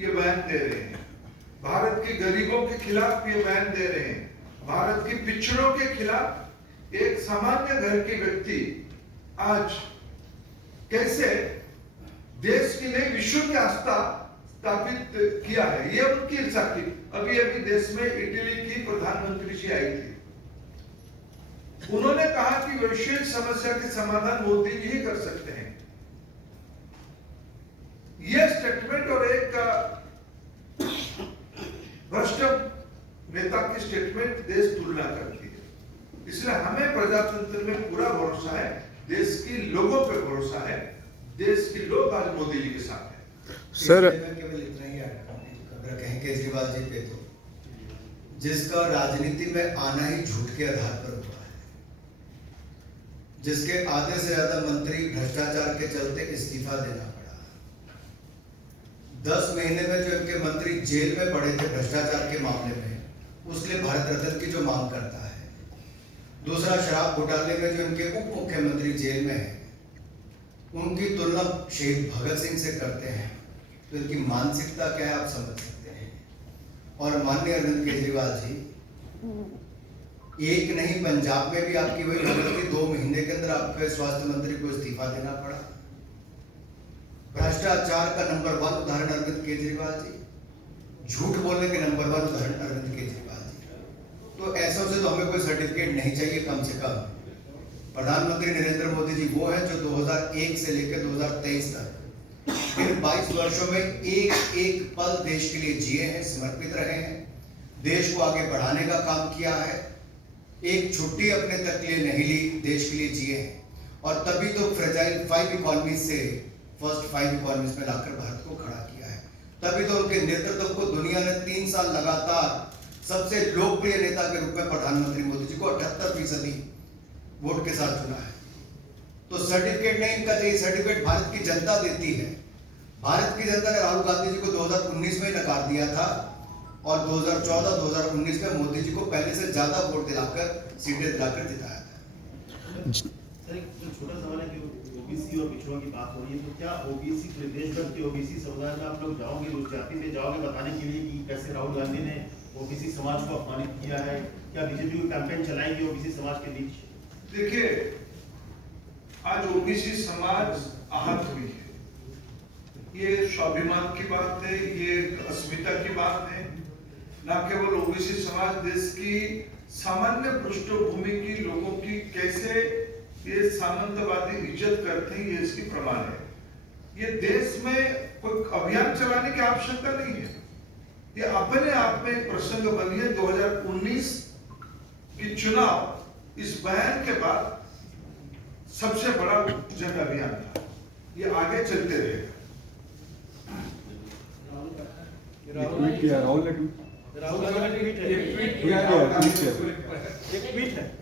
ये बयान दे रहे हैं, भारत के गरीबों के खिलाफ ये बयान दे रहे हैं, भारत के पिछड़ों के खिलाफ एक सामान्य घर के व्यक्ति आज कैसे देश की नहीं विश्व की आस्था स्थापित किया है, ये उनकी शक्ति। अभी अभी देश में इटली की प्रधानमंत्री जी आई थी, उन्होंने कहा कि वैश्विक समस्या के समाधान मोदी जी ही कर सकते हैं। यह स्टेटमेंट और एक भ्रष्ट नेता की स्टेटमेंट देश तुलना करती है। इसलिए हमें प्रजातंत्र में पूरा भरोसा है, देश के लोगों पे भरोसा है, देश के लोग आज मोदी जी के साथ हैं। सर केवल इतना ही अगर कहें केजरीवाल जी पे, तो जिसका राजनीति में आना ही झूठ के आधार पर हुआ है, जिसके आधे से ज्यादा मंत्री भ्रष्टाचार के चलते इस्तीफा देना पड़ा, 10 महीने में जो इनके मंत्री जेल में पड़े थे भ्रष्टाचार के मामले में, उसके लिए भारत रत्न की जो मांग करता है, दूसरा शराब घोटाले में जो इनके उप मुख्यमंत्री जेल में है, उनकी तुलना शहीद भगत सिंह से करते हैं, तो इनकी मानसिकता क्या है आप समझ सकते हैं। और माननीय अरविंद केजरीवाल जी, एक नहीं पंजाब में भी आपकी वही हालत थी, 2 महीने के अंदर आपके स्वास्थ्य मंत्री को इस्तीफा देना पड़ा। भ्रष्टाचार का नंबर 1 उदाहरण अरविंद केजरीवाल जी, झूठ बोलने के नंबर 1 उदाहरण अरविंद केजरीवाल जी। तो ऐसा से तो हमें कोई सर्टिफिकेट नहीं चाहिए, कम से कम प्रधानमंत्री नरेंद्र मोदी जी वो हैं जो 2001 से लेकर 2023 तक इन 22 वर्षों में एक एक पल देश के लिए जिए हैं, समर्पित रहे हैं, देश को आगे बढ़ाने का काम किया है, एक छुट्टी अपने तक लिए नहीं ली, देश के लिए जिए हैं। और तभी तो फ्रेजाइल 5 इकोनॉमी से फर्स्ट 5 इकोनॉमीज में लाकर भारत को खड़ा किया है। तभी तो उनके नेतृत्व को दुनिया ने 3 साल लगातार सबसे लोकप्रिय नेता के रूप में प्रधानमंत्री मोदी जी को 78% वोट के साथ चुना है। तो सर्टिफिकेट नहीं इनका चाहिए, सर्टिफिकेट भारत की जनता देती है। भारत की जनता ने राहुल गांधी जी को 2019 में नकार दिया था और 2014-2019 में मोदी जी को पहले से ज्यादा वोट दिलाकर, सीटें दिलाकर जिताया था। सर एक छोटा सवाल है कि ओबीसी और पिछड़ों की बात हो रही है, तो क्या ओबीसी देश भर के ओबीसी समुदाय में आप लोग जाओगे, उस जाति में जाओगे बताने के लिए कि कैसे राहुल गांधी ने ओबीसी समाज को अपमानित किया है? क्या बीजेपी को कैंपेन चलाएंगे ओबीसी समाज के बीच? देखिए, आज ओबीसी समाज आहत हुई है, ये स्वाभिमान की बात है, ये अस्मिता की बात है। न केवल ओबीसी समाज देश की सामान्य पृष्ठभूमि की लोगों की कैसे ये सामंतवादी इज्जत करते हैं, ये इसकी प्रमाण है। ये देश में कोई अभियान चलाने की आवश्यकता नहीं है, ये अपने आप में एक प्रसंग बनी है। 2019 की चुनाव इस बयान के बाद सबसे बड़ा जन अभियान था, ये आगे चलते रहेगा। राहुल ने ट्वीट है।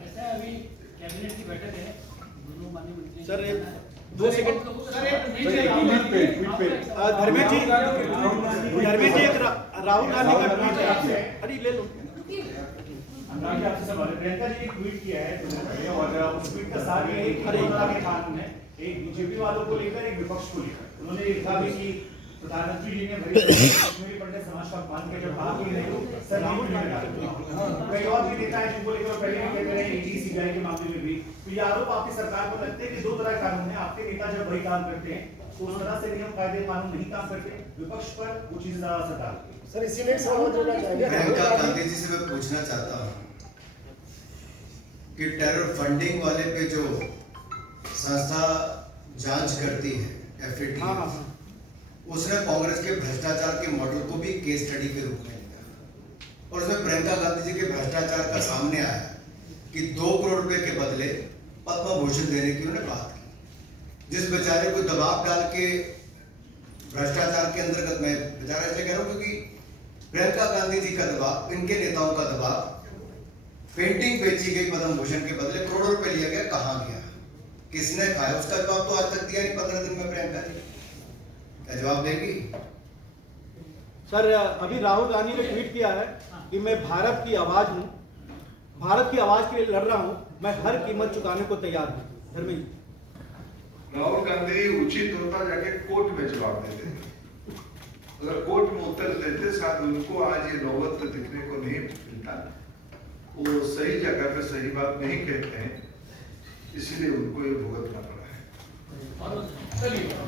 ऐसा है, अभी कैबिनेट की बैठक है, दोनों माननीय मंत्री सर 2 सेकंड धर्मेंद्र जी एक राहुल गांधी का ट्वीट है, अरे ले लो। अनुराग जी आपसे सवाल है, प्रियंका जी ने ट्वीट किया है और उस ट्वीट का सार ये है कि के कानून है, एक बीजेपी वालों को लेकर एक विपक्ष को लेकर। उन्होंने लिखा भी कि प्रधानमंत्री जी ने कश्मीरी पंडित समाज का अपमान किया, जब कहा कि नहीं सर राहुल गांधी कई और भी नेता है जिनको लेकर पहले भी कहते रहे ईडी सीबीआई के मामले में भी। तो ये आरोप आपकी सरकार को लगते हैं कि 2 तरह के कानून है, आपके नेता जब वही काम करते हैं तो उस तरह से नियम कायदे कानून नहीं काम करते, विपक्ष पर वो चीजें ज्यादा असर डालती है। सर इसीलिए एक सवाल जोड़ना चाहेंगे, प्रियंका गांधी जी से मैं पूछना चाहता हूँ कि टेरर फंडिंग वाले पे जो संस्था जांच करती है FATF, उसने कांग्रेस के भ्रष्टाचार के मॉडल को भी केस स्टडी के रूप में लिया और उसमें प्रियंका गांधी जी के भ्रष्टाचार का सामने आया कि 2 करोड़ रुपए के बदले पद्म भूषण देने की उन्होंने बात की। जिस बेचारे को दबाव डाल के भ्रष्टाचार के अंतर्गत, मैं बेचारा इसलिए कह रहा हूँ क्योंकि प्रियंका गांधी जी का दबाव, इनके नेताओं का दबाव, पेंटिंग बेची गई पद्म भूषण के बदले करोड़ों रुपए लिया गया, कहाँ गया, किसने खाया, उसका जवाब तो आज तक दिया नहीं 15 दिन में। प्रियंका जी क्या जवाब देगी? सर अभी राहुल गांधी ने ट्वीट किया है कि मैं भारत की आवाज हूँ, भारत की आवाज के लिए लड़ रहा हूँ, मैं हर कीमत चुकाने को तैयार हूँ। धर्मेंद्र राहुल गांधी उचित होता जाके कोर्ट में जवाब देते हैं। अगर कोर्ट में उत्तर देते शायद उनको आज ये नौबत दिखने को नहीं मिलता। वो सही जगह पे सही बात नहीं कहते हैं, इसीलिए उनको ये भुगतना पड़ा है। चलिए।